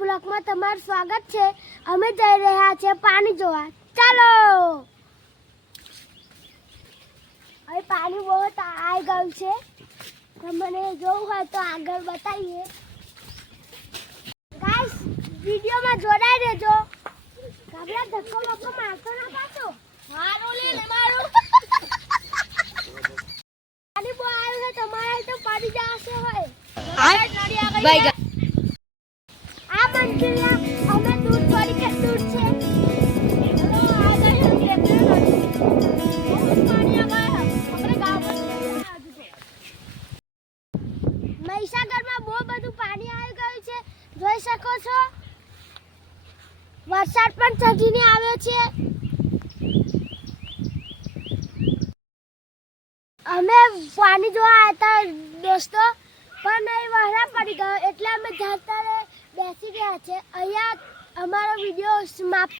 બ્લોગમાં તમારું સ્વાગત છે। અમે જઈ રહ્યા છે પાણી જોવા। ચાલો। હવે પાણી બહુ આવી ગયું છે। તમને જોવું હોય તો આગળ બતાવીએ। ગાઈસ વિડિયોમાં જોડાઈ રહેજો। કાબલા ધક્કો બક્કો મારતો ના પાછો। મારો લે મારો। પાણી બહુ આવ્યું છે તમારે તો પડી જશે હોય। ભાઈ આ મંદિરના અમે દૂર થોડી કે દૂર છે। ચલો આ ગઈ પાણી આ ગયા આપણે ગામમાં મહીસાગરમાં બહુ બધું પાણી આવી ગયું છે। જોઈ શકો છો વરસાદ પણ ચડીને આવ્યો છે। અમે પાણી જોવા આવ્યા દોસ્તો પણ નહીં વરસાદ પડી ગયો એટલે અમે જતા બેસી ગયા છે। અહીંયા અમારો વિડીયો સમાપ્ત।